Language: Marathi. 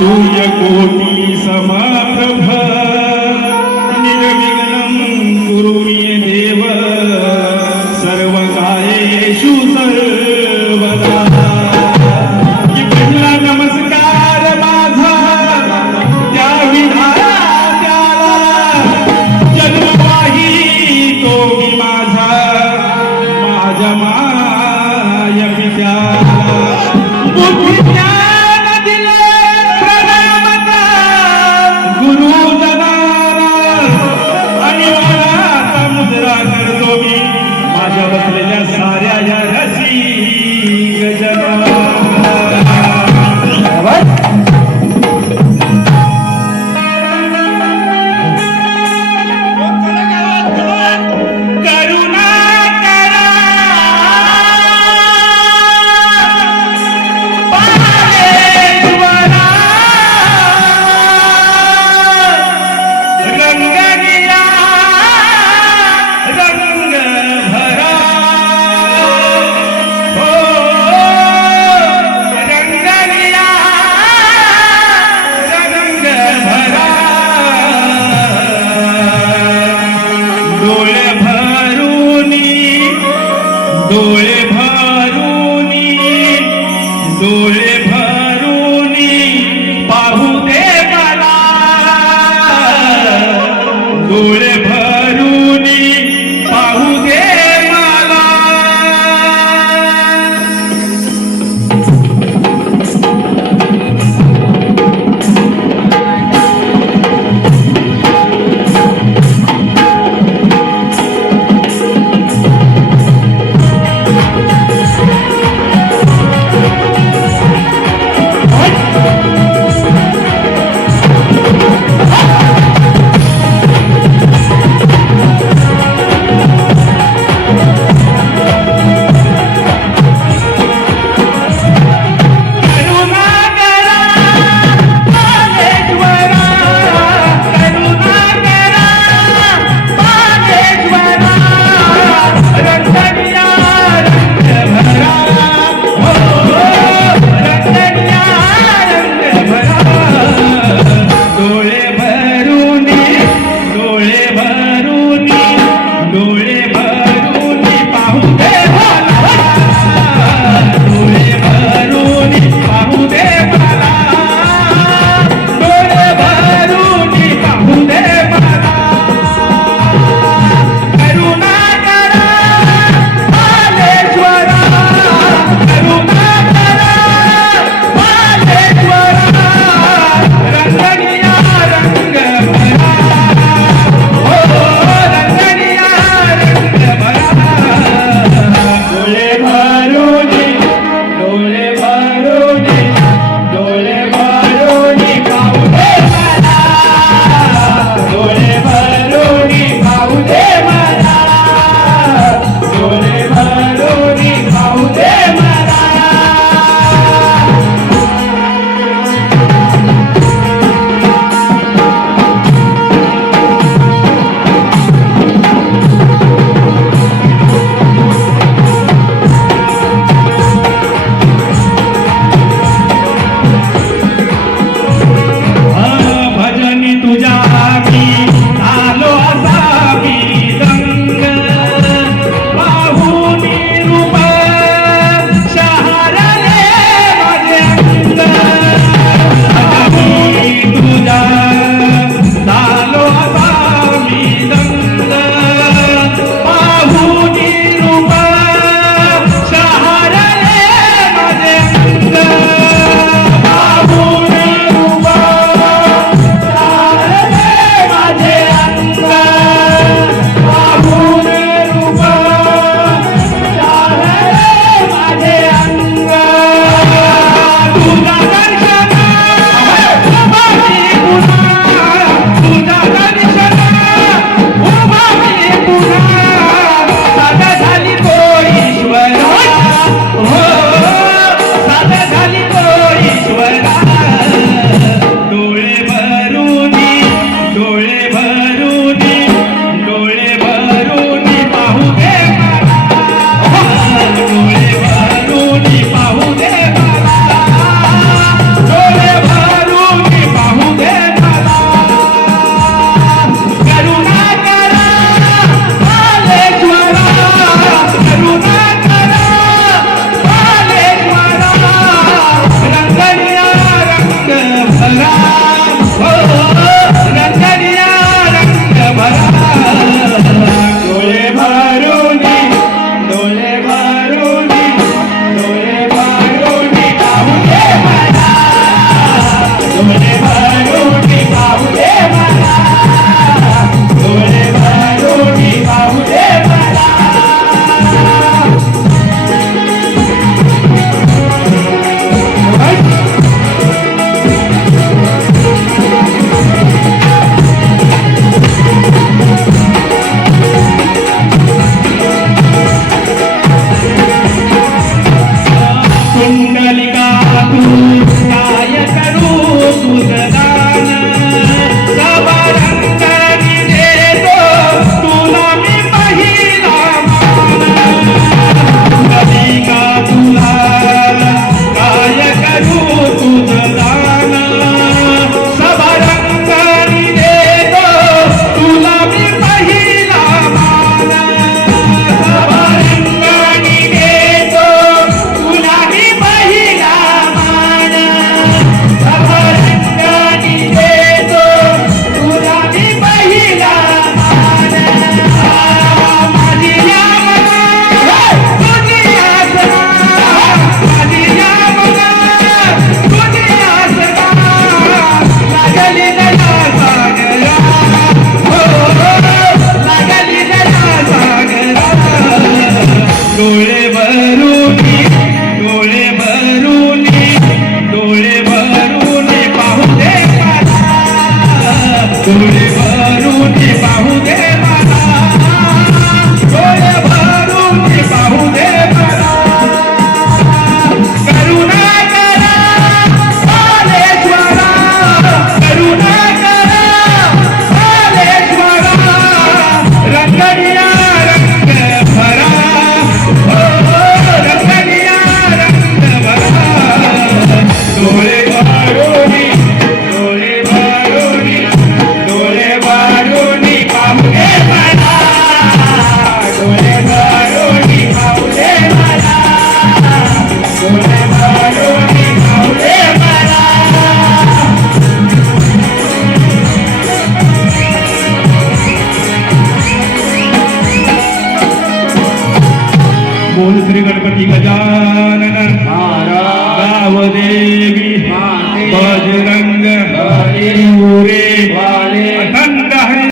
സൂര്യകോട്ടി സമ डोळे भरूनी डोळे बोल श्री गणपती गजानन. गावदेवी. बजरंग.